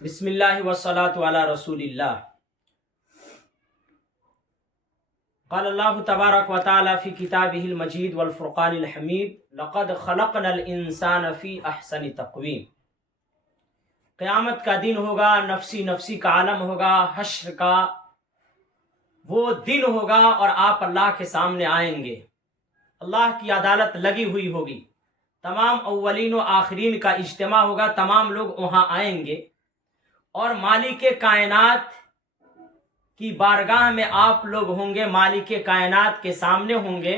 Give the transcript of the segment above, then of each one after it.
بسم اللہ والصلاة علی رسول اللہ۔ قال اللہ تبارک و تعالی فی کتابہ المجید والفرقان الحمید لقد خلقنا الانسان فی احسن تقویم۔ قیامت کا دن ہوگا، نفسی نفسی کا عالم ہوگا، حشر کا وہ دن ہوگا اور آپ اللہ کے سامنے آئیں گے۔ اللہ کی عدالت لگی ہوئی ہوگی، تمام اولین و آخرین کا اجتماع ہوگا، تمام لوگ وہاں آئیں گے اور مالک کائنات کی بارگاہ میں آپ لوگ ہوں گے، مالک کائنات کے سامنے ہوں گے۔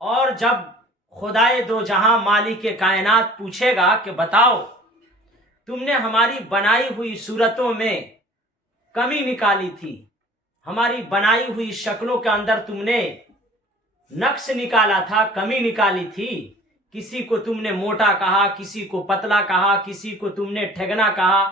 اور جب خدائے دو جہاں مالک کائنات پوچھے گا کہ بتاؤ تم نے ہماری بنائی ہوئی صورتوں میں کمی نکالی تھی، ہماری بنائی ہوئی شکلوں کے اندر تم نے نقص نکالا تھا، کمی نکالی تھی، کسی کو تم نے موٹا کہا، کسی کو پتلا کہا، کسی کو تم نے ٹھگنا کہا،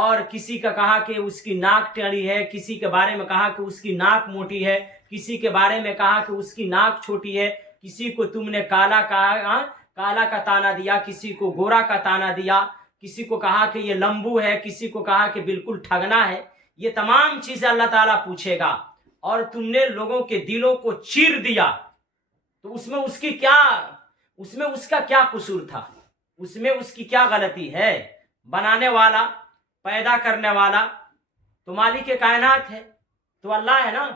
اور کسی کا کہا کہ اس کی ناک ٹیڑھی ہے، کسی کے بارے میں کہا کہ اس کی ناک موٹی ہے، کسی کے بارے میں کہا کہ اس کی ناک چھوٹی ہے، کسی کو تم نے کالا کہا، کالا کا تانا دیا، کسی کو گورا کا تانا دیا، کسی کو کہا کہ یہ لمبو ہے، کسی کو کہا کہ بالکل ٹھگنا ہے۔ یہ تمام چیزیں اللہ تعالیٰ پوچھے گا۔ اور تم نے لوگوں کے دلوں کو چیر دیا تو اس میں اس کا کیا قصور تھا، اس میں اس کی کیا غلطی ہے؟ بنانے والا، پیدا کرنے والا تو مالک کائنات ہے، تو اللہ ہے نا۔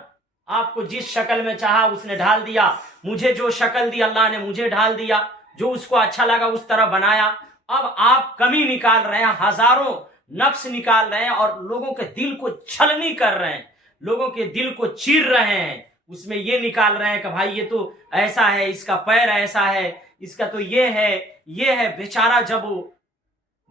آپ کو جس شکل میں چاہا اس نے ڈھال دیا، مجھے جو شکل دی اللہ نے مجھے ڈھال دیا، جو اس کو اچھا لگا اس طرح بنایا۔ اب آپ کمی نکال رہے ہیں، ہزاروں نقص نکال رہے ہیں اور لوگوں کے دل کو چھلنی کر رہے ہیں، لوگوں کے دل کو چیر رہے ہیں۔ اس میں یہ نکال رہے ہیں کہ بھائی یہ تو ایسا ہے، اس کا پیر ایسا ہے، اس کا تو یہ ہے۔ بیچارہ جب وہ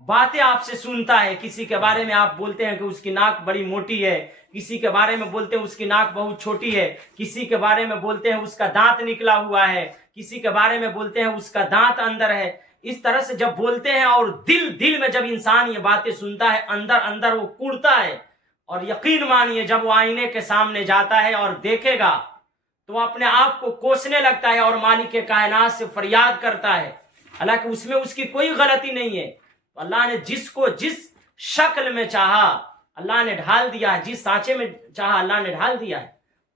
باتیں آپ سے سنتا ہے، کسی کے بارے میں آپ بولتے ہیں کہ اس کی ناک بڑی موٹی ہے، کسی کے بارے میں بولتے ہیں اس کی ناک بہت چھوٹی ہے، کسی کے بارے میں بولتے ہیں اس کا دانت نکلا ہوا ہے، کسی کے بارے میں بولتے ہیں اس کا دانت اندر ہے۔ اس طرح سے جب بولتے ہیں اور دل میں جب انسان یہ باتیں سنتا ہے، اندر وہ کوڑتا ہے۔ اور یقین مانیے جب وہ آئینے کے سامنے جاتا ہے اور دیکھے گا تو وہ اپنے آپ کو کوسنے لگتا ہے اور مالک کائنات سے فریاد کرتا ہے، حالانکہ اس میں اس کی کوئی غلطی نہیں ہے۔ اللہ نے جس کو جس شکل میں چاہا اللہ نے ڈھال دیا ہے، جس سانچے میں چاہا اللہ نے ڈھال دیا ہے۔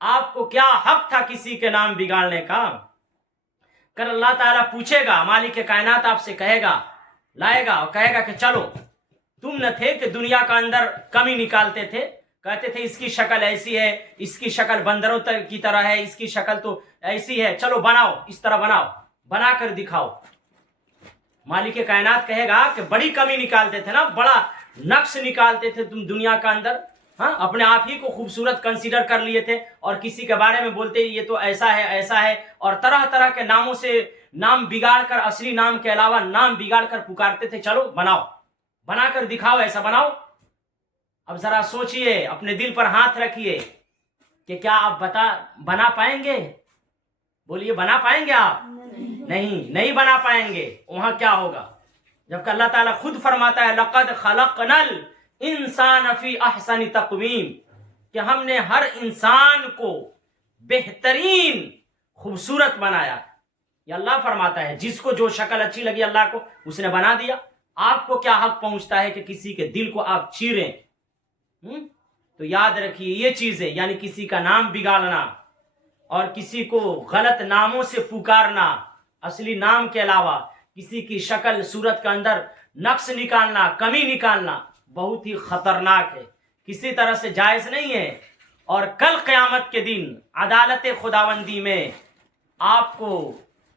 آپ کو کیا حق تھا کسی کے نام بگاڑنے کا؟ کل اللہ تعالیٰ پوچھے گا، مالک کائنات آپ سے کہے گا، لائے گا اور کہے گا کہ چلو تم نہ تھے کہ دنیا کا اندر کمی نکالتے تھے، کہتے تھے اس کی شکل ایسی ہے، اس کی شکل بندروں کی طرح ہے، اس کی شکل تو ایسی ہے، چلو بناؤ، اس طرح بناؤ، بنا کر دکھاؤ۔ مالک کائنات کہے گا کہ بڑی کمی نکالتے تھے نا، بڑا نقص نکالتے تھے تم دنیا کا اندر، ہاں، اپنے آپ ہی کو خوبصورت کنسیڈر کر لیے تھے اور کسی کے بارے میں بولتے یہ تو ایسا ہے، اور طرح طرح کے ناموں سے نام بگاڑ کر، اصلی نام کے علاوہ نام بگاڑ کر پکارتے تھے، چلو بناؤ، بنا کر دکھاؤ، ایسا بناؤ۔ اب ذرا سوچئے، اپنے دل پر ہاتھ رکھیے کہ کیا آپ بنا پائیں گے؟ بولیے، بنا پائیں گے آپ؟ نہیں بنا پائیں گے۔ وہاں کیا ہوگا جبکہ اللہ تعالیٰ خود فرماتا ہے لَقَدْ خَلَقْنَا الْإِنسَانَ فِي أَحْسَنِ تَقْوِيمٍ، کہ ہم نے ہر انسان کو بہترین خوبصورت بنایا۔ یہ اللہ فرماتا ہے، جس کو جو شکل اچھی لگی اللہ کو اس نے بنا دیا۔ آپ کو کیا حق پہنچتا ہے کہ کسی کے دل کو آپ چیریں؟ تو یاد رکھیے یہ چیزیں، یعنی کسی کا نام بگاڑنا اور کسی کو غلط ناموں سے پکارنا، اصلی نام کے علاوہ کسی کی شکل صورت کے اندر نقص نکالنا، کمی نکالنا بہت ہی خطرناک ہے، کسی طرح سے جائز نہیں ہے۔ اور کل قیامت کے دن عدالت خداوندی میں آپ کو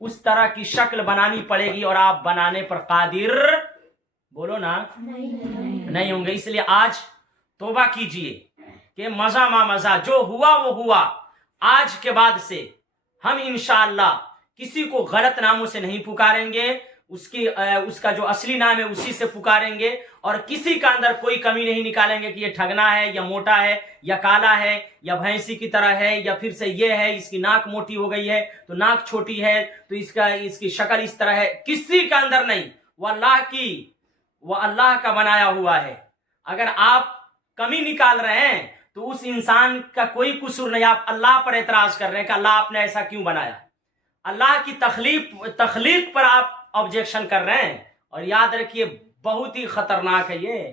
اس طرح کی شکل بنانی پڑے گی اور آپ بنانے پر قادر، بولو نا، نہیں ہوں گے۔ اس لیے آج توبہ کیجئے کہ مزہ ما مزہ، جو ہوا وہ ہوا۔ آج کے بعد سے ہم انشاءاللہ کسی کو غلط ناموں سے نہیں پکاریں گے، اس کا جو اصلی نام ہے اسی سے پکاریں گے، اور کسی کا اندر کوئی کمی نہیں نکالیں گے کہ یہ ٹھگنا ہے یا موٹا ہے یا کالا ہے یا بھینسی کی طرح ہے، یا پھر سے یہ ہے اس کی ناک موٹی ہو گئی ہے تو ناک چھوٹی ہے تو اس کی شکل اس طرح ہے، کسی کا اندر نہیں۔ وہ اللہ کا بنایا ہوا ہے۔ اگر آپ کمی نکال رہے ہیں تو اس انسان کا کوئی قصور نہیں، آپ اللہ پر اعتراض کر رہے ہیں کہ اللہ آپ نے ایسا کیوں بنایا، اللہ کی تخلیق پر آپ آبجیکشن کر رہے ہیں۔ اور یاد رکھیے بہت ہی خطرناک ہے یہ،